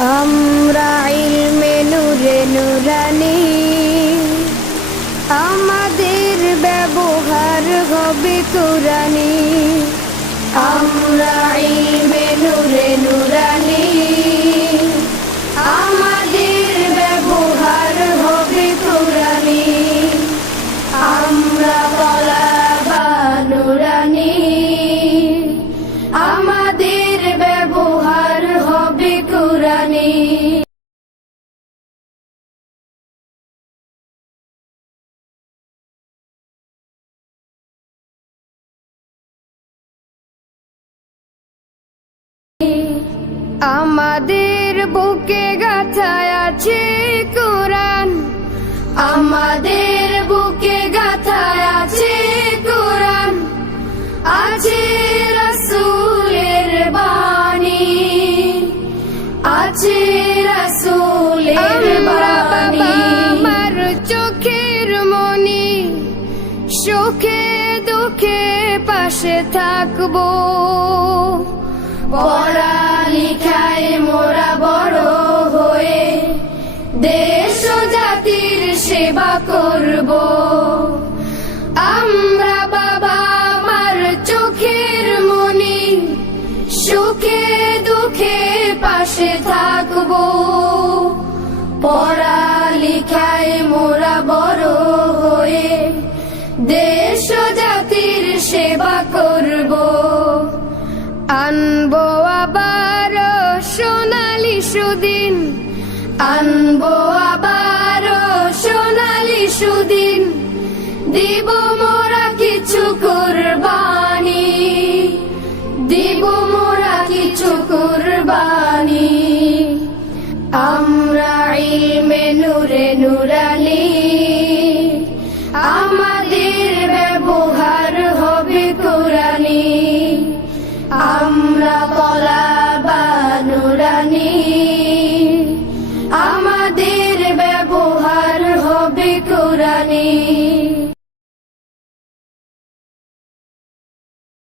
আমরা ইলমে নূরে নুরানি। আমাদের ব্যবহার হবে কোরআনি আমরা ইলমে নূরে নুরানি। আমাদের বুকে গাথায় আছে কোরআন। আমাদের বুকে গাথায় আছে কোরআন। আছে আছে রসুলের বাণী। আমার চোখের মনি সুখে দুঃখে পাশে থাকব। পড়ালিখায় মোরা বড় হয়ে দেশ জাতির সেবা করব। থাকব পড়ালিখায় মোরা বড় হয়ে দেশ জাতির সেবা করব। আনব আবার সোনালি সুদিন, আনব আবার সোনালি সুদিন। দিব মোরা কিছু কুরবানি, দিব মোরা কিছু কুরবানি। আমরা ইলমে নূরে নুরানি